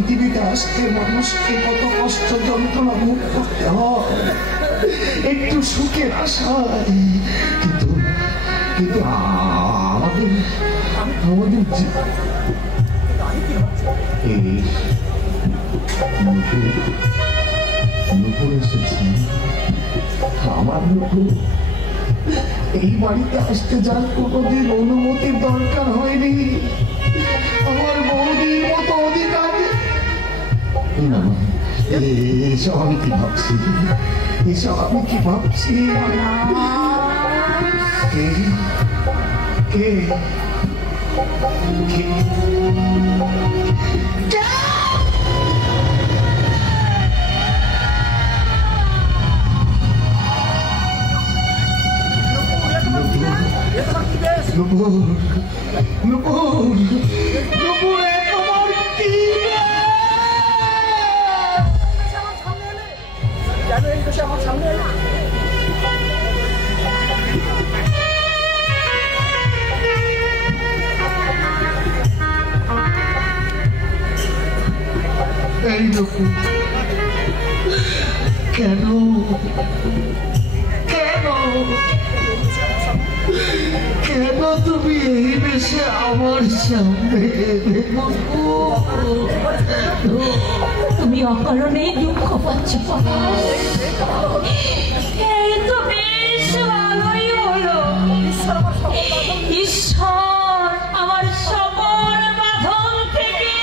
পৃথিবীতে আসতে মানুষকে কত কষ্ট যন্ত্রণা ভোগ করতে হয় একটু সুখের আশায়। কিন্তু কিন্তু আমাদের আমাদের নুপুর এসেছে। আমার নুপুর এই বাড়িতে আসতে যার কোনোদিন অনুমতির দরকার হয়নি। আমার বৌদির মতো অধিকার। এসব আমি কি ভাবছি, এসব আমি কি ভাবছি। কে কে নুপুর নুপুর নুপুর তোমার কি আমার সামনে এলে এই নুপুর কেন কেন কেন তুমি এই বেশে আমার সামনে? তুমি অকারণে দুঃখ পাচ্ছ। এই তো বেশ ভালোই হলো। ঈশ্বর আমার সকল বাঁধন থেকে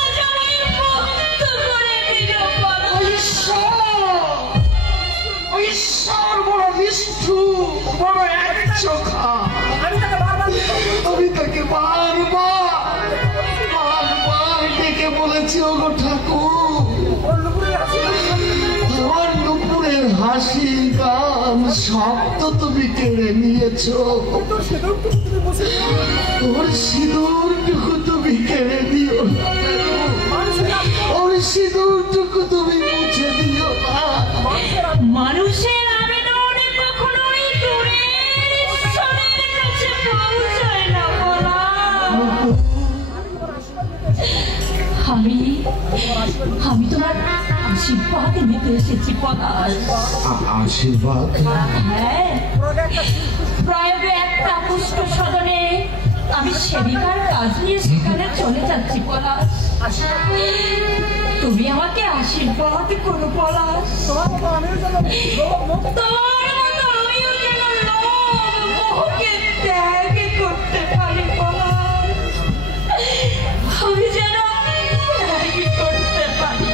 আজ আমায় মুক্ত করে দিল। ঈশ্বর বড় নিষ্ঠুর, বড় একচোখা। আমি তাকে বারবার ডেকে বলেছি, ওগো ঠাকুর আমার নুপুরের হাসি গান সব তো তুমি কেড়ে নিয়েছ। ওর সিঁদুরটুকু তুমি কেড়ে দিও না, ওর সিঁদুরটুকু তুমি মুছে দিও না। মানুষের আবেদন কখনোই দূরের ঈশ্বরের কাছে পৌঁছায় না বলা। আমি তোমার আশীর্বাদ নিতে এসেছি পলাশ। আশীর্বাদ? হ্যাঁ, প্রয়োগে একটা পুষ্ট সদনে আমি সেবিকার কাজ নিয়ে সেখানে চলে যাচ্ছি পলাশ। তুমি আমাকে আশীর্বাদ করো পলাশ। তোমার মতো আমিও যেন মোহকে ত্যাগ করতে পারি পলাশ। আমি যেন ত্যাগ করতে পারি।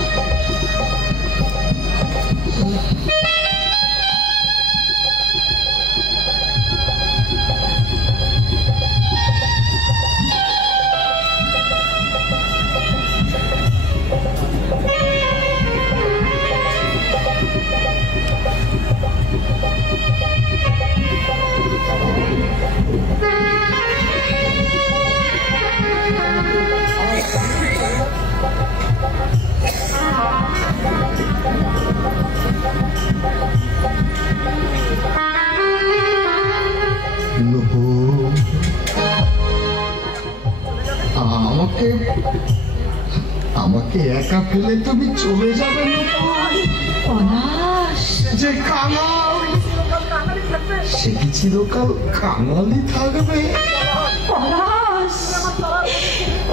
আমাকে একা ফেলে তুমি চলে যাবে? যে কাঙাল সে কি চিরকাল কাঙালি থাকবে?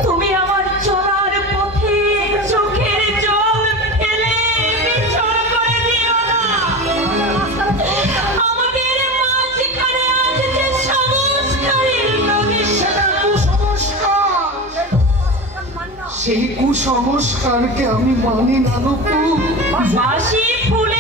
তুমি আমার চলার পথে চোখের জল ফেলে বিছানা করে দিও না। আমাদের মাঝখানে আজ যে সংস্কারের নদী, সেটা কুসংস্কার। সেই কুসংস্কারকে আমি মানি না নুপুর। বাসি ফুলে